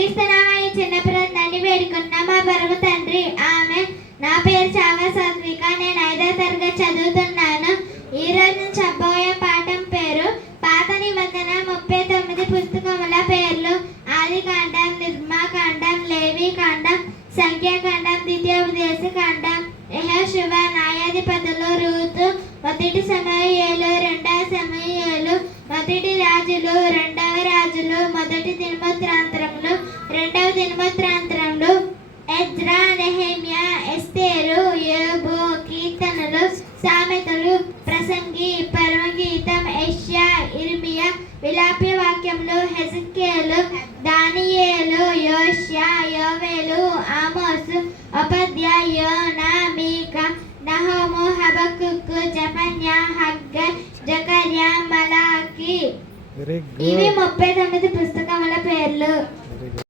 క్రీస్తునామని చిన్న ప్రార్థనని వేడుకున్న మా పరమ తండ్రి. ఆమె. నా పేరు చాగా సాత్విక. నేను 5వ తరగతి చదువుతున్నాను. ఈ రోజు నేను చెప్పబోయే పాఠం పేరు పాత నిబంధన 39 పుస్తకముల పేర్లు. ఆదికాండం, నిర్మాకాండం, లేవీకాండం, సంఖ్యాకాండం, ద్వితీయోపదేశకాండం, యెహోషువ, న్యాయాధిపతులు, రూతు, 1 సమూయేలు, 2 సమూయేలు, 1 రాజులు, 2 రాజులు, 1 దినవృత్తాంతములు, 2 దినవృత్తాంతములు, ఎజ్రా, నెహెమ్యా, ఎస్తేరు, యోబు, కీర్తనలు, సామెతలు, ప్రసంగి, పరమగీతం, యెషయా, ఇర్మియా, విలాప్య వాక్యములు, హెజెకియేలు, దానియేలు, యోషియా, యోవేలు, ఆమోసు, ఓబద్యా, యోనా, మీకా, నహూము, హబక్కుకు, జెఫన్యా, హగ్గై, జకర్యా, మలాకి. ఇవి 39 పుస్తకముల పేర్లు.